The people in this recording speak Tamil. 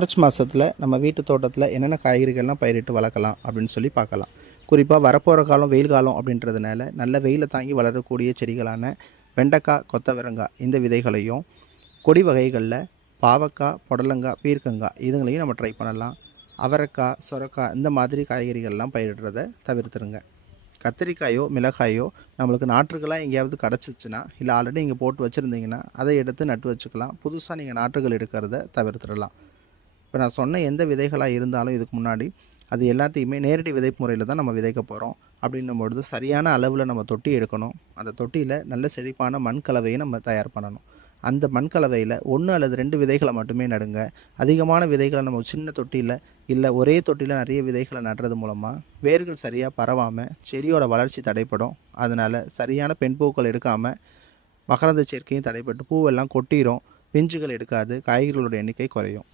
மார்ச் மாதத்தில் நம்ம வீட்டு தோட்டத்தில் என்னென்ன காய்கறிகள்லாம் பயிரிட்டு வளர்க்கலாம் அப்படின்னு சொல்லி பார்க்கலாம். குறிப்பாக வரப்போகிற காலம் வெயில் காலம் அப்படின்றதுனால நல்ல வெயிலை தாங்கி வளரக்கூடிய செடிகளான வெண்டைக்காய், கொத்தவரங்காய் இந்த விதைகளையும், கொடி வகைகளில் பாவக்காய், புடலங்காய், பீர்க்கங்காய் இதுங்களையும் நம்ம ட்ரை பண்ணலாம். அவரைக்காய், சொரக்காய் இந்த மாதிரி காய்கறிகள்லாம் பயிரிடுறதை தவிர்த்துருங்க. கத்திரிக்காயோ மிளகாயோ நம்மளுக்கு நாற்றுகளாக எங்கேயாவது கிடச்சிச்சின்னா, இல்லை ஆல்ரெடி நீங்கள் போட்டு வச்சுருந்தீங்கன்னா அதை எடுத்து நட்டு வச்சுக்கலாம். புதுசாக நீங்கள் நாற்றுகள் எடுக்கிறத தவிர்த்துடலாம். இப்போ நான் சொன்ன எந்த விதைகளாக இருந்தாலும் இதுக்கு முன்னாடி அது எல்லாத்தையுமே நேரடி விதைப்பு முறையில் தான் நம்ம விதைக்க போகிறோம். அப்படின்னும் பொழுது சரியான அளவில் நம்ம தொட்டி எடுக்கணும். அந்த தொட்டியில் நல்ல செழிப்பான மண் கலவையை நம்ம தயார் பண்ணணும். அந்த மண் கலவையில் 1 அல்லது 2 விதைகளை மட்டுமே நடுங்க. அதிகமான விதைகளை நம்ம சின்ன தொட்டியில் இல்லை ஒரே தொட்டியில் நிறைய விதைகளை நடுறது மூலமாக வேர்கள் சரியாக பரவாமல் செடியோட வளர்ச்சி தடைப்படும். அதனால் சரியான பெண் பூக்கள் எடுக்காமல் மகரந்த சேர்க்கையும் தடைப்பட்டு பூவெல்லாம் கொட்டிடும். பிஞ்சுகள் எடுக்காது, காய்கறிகளோட எண்ணிக்கை குறையும்.